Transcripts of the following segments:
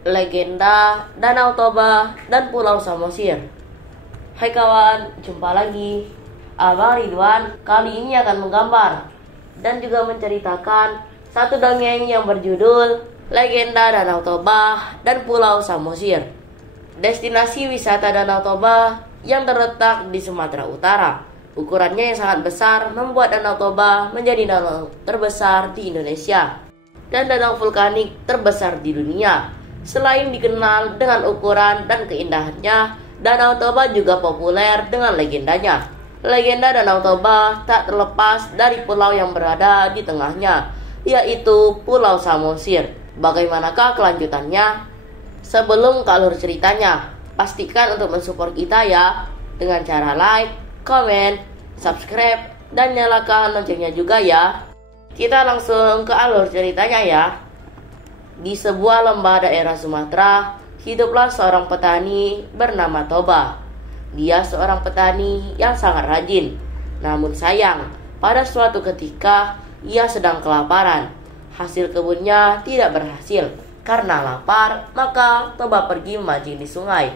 Legenda Danau Toba dan Pulau Samosir. Hai kawan, jumpa lagi. Abang Ridwan kali ini akan menggambar dan juga menceritakan satu dongeng yang berjudul Legenda Danau Toba dan Pulau Samosir. Destinasi wisata Danau Toba yang terletak di Sumatera Utara. Ukurannya yang sangat besar membuat Danau Toba menjadi danau terbesar di Indonesia dan danau vulkanik terbesar di dunia. Selain dikenal dengan ukuran dan keindahannya, Danau Toba juga populer dengan legendanya. Legenda Danau Toba tak terlepas dari pulau yang berada di tengahnya, yaitu Pulau Samosir. Bagaimanakah kelanjutannya? Sebelum ke alur ceritanya, pastikan untuk mensupport kita ya, dengan cara like, komen, subscribe, dan nyalakan loncengnya juga ya. Kita langsung ke alur ceritanya ya. Di sebuah lembah daerah Sumatera, hiduplah seorang petani bernama Toba. Dia seorang petani yang sangat rajin. Namun sayang, pada suatu ketika ia sedang kelaparan. Hasil kebunnya tidak berhasil. Karena lapar, maka Toba pergi memancing di sungai.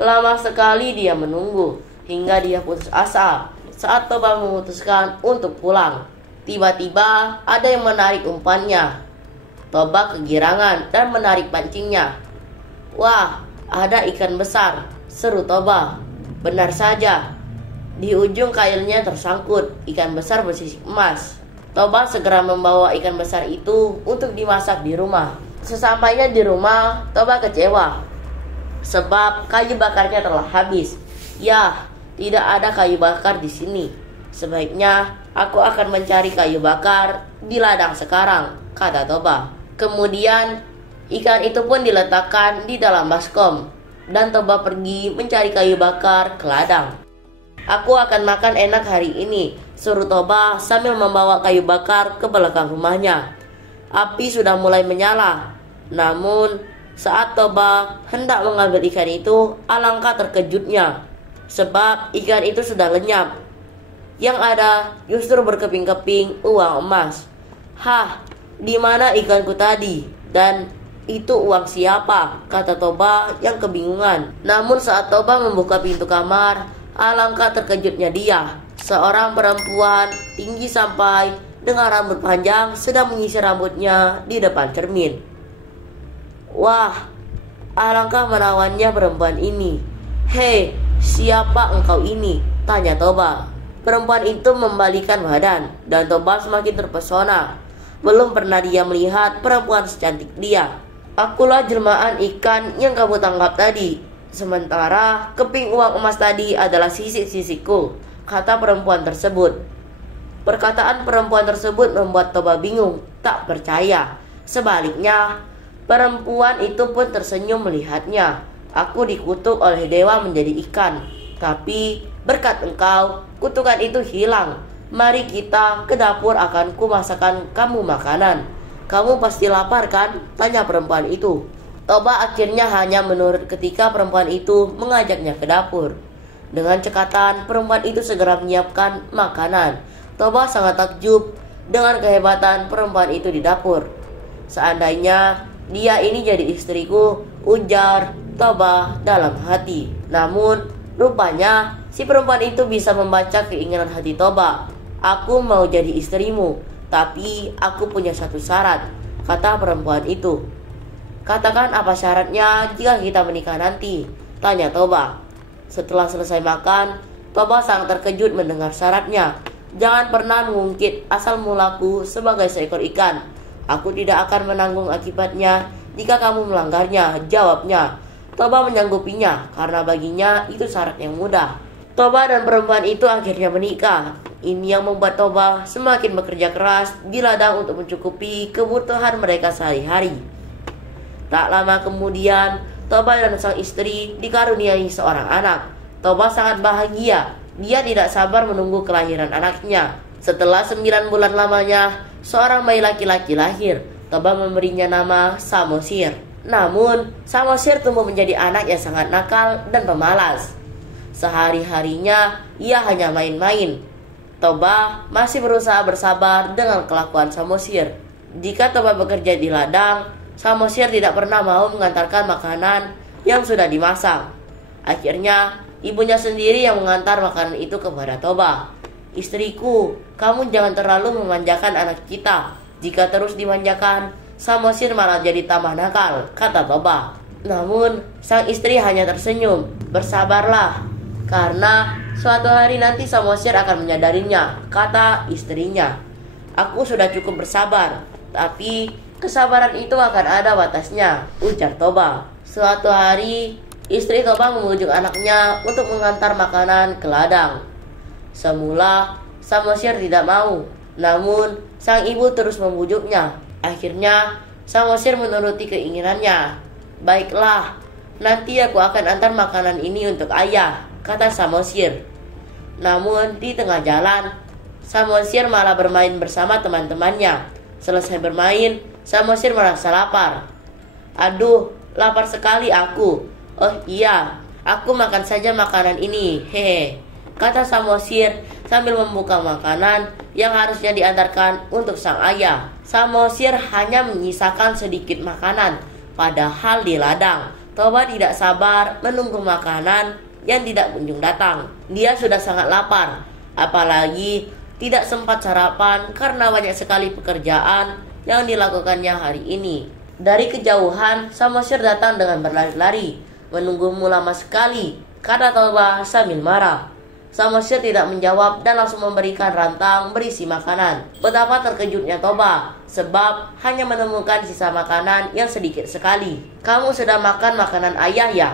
Lama sekali dia menunggu, hingga dia putus asa saat Toba memutuskan untuk pulang. Tiba-tiba ada yang menarik umpannya. Toba kegirangan dan menarik pancingnya. "Wah, ada ikan besar," seru Toba. Benar saja, di ujung kailnya tersangkut ikan besar bersisik emas. Toba segera membawa ikan besar itu untuk dimasak di rumah. Sesampainya di rumah, Toba kecewa sebab kayu bakarnya telah habis. "Yah, tidak ada kayu bakar di sini. Sebaiknya aku akan mencari kayu bakar di ladang sekarang," kata Toba. Kemudian ikan itu pun diletakkan di dalam baskom dan Toba pergi mencari kayu bakar ke ladang. "Aku akan makan enak hari ini," seru Toba sambil membawa kayu bakar ke belakang rumahnya. Api sudah mulai menyala. Namun saat Toba hendak mengambil ikan itu, alangkah terkejutnya sebab ikan itu sudah lenyap. Yang ada justru berkeping-keping uang emas. "Hah, di mana ikanku tadi? Dan itu uang siapa?" kata Toba yang kebingungan. Namun saat Toba membuka pintu kamar, alangkah terkejutnya dia. Seorang perempuan tinggi sampai dengan rambut panjang sedang menyisir rambutnya di depan cermin. Wah, alangkah menawannya perempuan ini. "Hei, siapa engkau ini?" tanya Toba. Perempuan itu membalikan badan dan Toba semakin terpesona. Belum pernah dia melihat perempuan secantik dia. "Akulah jelmaan ikan yang kamu tangkap tadi. Sementara keping uang emas tadi adalah sisik-sisikku," kata perempuan tersebut. Perkataan perempuan tersebut membuat Toba bingung, tak percaya. Sebaliknya, perempuan itu pun tersenyum melihatnya. "Aku dikutuk oleh dewa menjadi ikan. Tapi berkat engkau, kutukan itu hilang. Mari kita ke dapur, akan kumasakan kamu makanan. Kamu pasti lapar kan?" tanya perempuan itu. Toba akhirnya hanya menurut ketika perempuan itu mengajaknya ke dapur. Dengan cekatan, perempuan itu segera menyiapkan makanan. Toba sangat takjub dengan kehebatan perempuan itu di dapur. "Seandainya dia ini jadi istriku," ujar Toba dalam hati. Namun rupanya si perempuan itu bisa membaca keinginan hati Toba. "Aku mau jadi istrimu, tapi aku punya satu syarat," kata perempuan itu. "Katakan apa syaratnya jika kita menikah nanti?" tanya Toba. Setelah selesai makan, Toba sangat terkejut mendengar syaratnya. "Jangan pernah mengungkit asal mulaku sebagai seekor ikan. Aku tidak akan menanggung akibatnya jika kamu melanggarnya," jawabnya. Toba menyanggupinya karena baginya itu syarat yang mudah. Toba dan perempuan itu akhirnya menikah. Ini yang membuat Toba semakin bekerja keras di ladang untuk mencukupi kebutuhan mereka sehari-hari. Tak lama kemudian, Toba dan sang istri dikaruniai seorang anak. Toba sangat bahagia. Dia tidak sabar menunggu kelahiran anaknya. Setelah 9 bulan lamanya, seorang bayi laki-laki lahir. Toba memberinya nama Samosir. Namun, Samosir tumbuh menjadi anak yang sangat nakal dan pemalas. Sehari-harinya ia hanya main-main. Toba masih berusaha bersabar dengan kelakuan Samosir. Jika Toba bekerja di ladang, Samosir tidak pernah mau mengantarkan makanan yang sudah dimasak. Akhirnya, ibunya sendiri yang mengantar makanan itu kepada Toba. "Istriku, kamu jangan terlalu memanjakan anak kita. Jika terus dimanjakan, Samosir malah jadi tambah nakal," kata Toba. Namun, sang istri hanya tersenyum. "Bersabarlah, karena suatu hari nanti Samosir akan menyadarinya," kata istrinya. "Aku sudah cukup bersabar, tapi kesabaran itu akan ada batasnya," ujar Toba. Suatu hari, istri Toba membujuk anaknya untuk mengantar makanan ke ladang. Semula, Samosir tidak mau, namun sang ibu terus membujuknya. Akhirnya, Samosir menuruti keinginannya. "Baiklah, nanti aku akan antar makanan ini untuk ayah," kata Samosir. Namun di tengah jalan, Samosir malah bermain bersama teman-temannya. Selesai bermain, Samosir merasa lapar. "Aduh, lapar sekali aku. Oh iya, aku makan saja makanan ini, hehe," kata Samosir sambil membuka makanan yang harusnya diantarkan untuk sang ayah. Samosir hanya menyisakan sedikit makanan, padahal di ladang, Toba tidak sabar menunggu makanan yang tidak kunjung datang. Dia sudah sangat lapar, apalagi tidak sempat sarapan karena banyak sekali pekerjaan yang dilakukannya hari ini. Dari kejauhan, Samosir datang dengan berlari-lari. "Menunggumu lama sekali," kata Toba sambil marah. Samosir tidak menjawab dan langsung memberikan rantang berisi makanan. Betapa terkejutnya Toba, sebab hanya menemukan sisa makanan yang sedikit sekali. "Kamu sudah makan makanan ayah ya?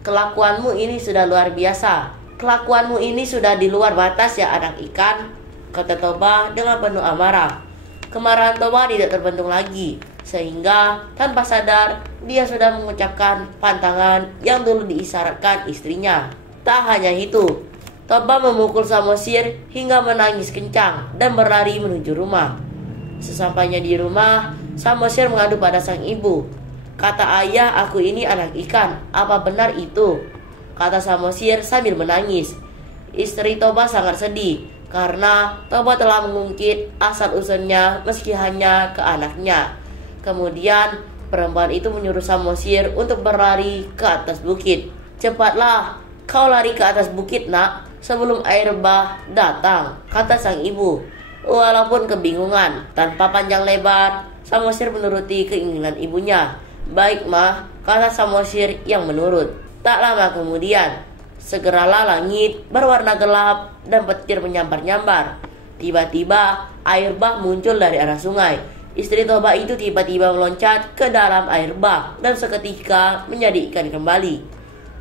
Kelakuanmu ini sudah luar biasa. Kelakuanmu ini sudah di luar batas ya anak ikan," kata Toba dengan penuh amarah. Kemarahan Toba tidak terbendung lagi, sehingga tanpa sadar dia sudah mengucapkan pantangan yang dulu diisyaratkan istrinya. Tak hanya itu, Toba memukul Samosir hingga menangis kencang dan berlari menuju rumah. Sesampainya di rumah, Samosir mengadu pada sang ibu. "Kata ayah, aku ini anak ikan. Apa benar itu?" kata Samosir sambil menangis. Istri Toba sangat sedih karena Toba telah mengungkit asal-usulnya meski hanya ke anaknya. Kemudian perempuan itu menyuruh Samosir untuk berlari ke atas bukit. "Cepatlah, kau lari ke atas bukit, nak, sebelum air bah datang," kata sang ibu. Walaupun kebingungan, tanpa panjang lebar, Samosir menuruti keinginan ibunya. "Baik, mah," kata Samosir yang menurut. Tak lama kemudian, segeralah langit berwarna gelap dan petir menyambar-nyambar. Tiba-tiba air bah muncul dari arah sungai. Istri Toba itu tiba-tiba meloncat ke dalam air bah dan seketika menjadi ikan kembali.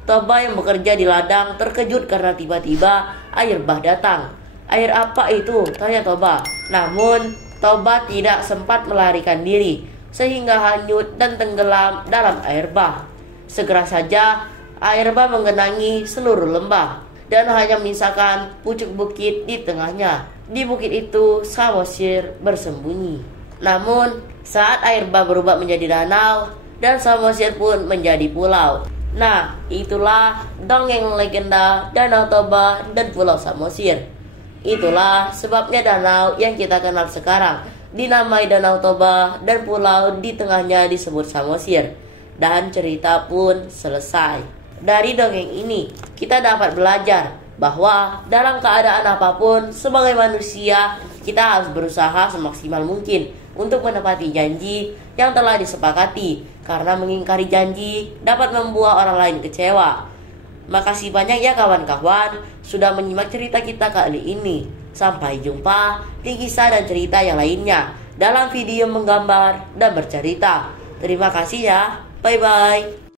Toba yang bekerja di ladang terkejut karena tiba-tiba air bah datang. "Air apa itu?" tanya Toba. Namun Toba tidak sempat melarikan diri, sehingga hanyut dan tenggelam dalam air bah. Segera saja air bah menggenangi seluruh lembah dan hanya menyisakan pucuk bukit di tengahnya. Di bukit itu Samosir bersembunyi. Namun saat air bah berubah menjadi danau dan Samosir pun menjadi pulau. Nah, itulah dongeng legenda Danau Toba dan Pulau Samosir. Itulah sebabnya danau yang kita kenal sekarang dinamai Danau Toba dan pulau di tengahnya disebut Samosir. Dan cerita pun selesai. Dari dongeng ini, kita dapat belajar bahwa dalam keadaan apapun sebagai manusia, kita harus berusaha semaksimal mungkin untuk menepati janji yang telah disepakati, karena mengingkari janji dapat membuat orang lain kecewa. Makasih banyak ya kawan-kawan sudah menyimak cerita kita kali ini. Sampai jumpa di kisah dan cerita yang lainnya dalam video menggambar dan bercerita. Terima kasih ya. Bye-bye.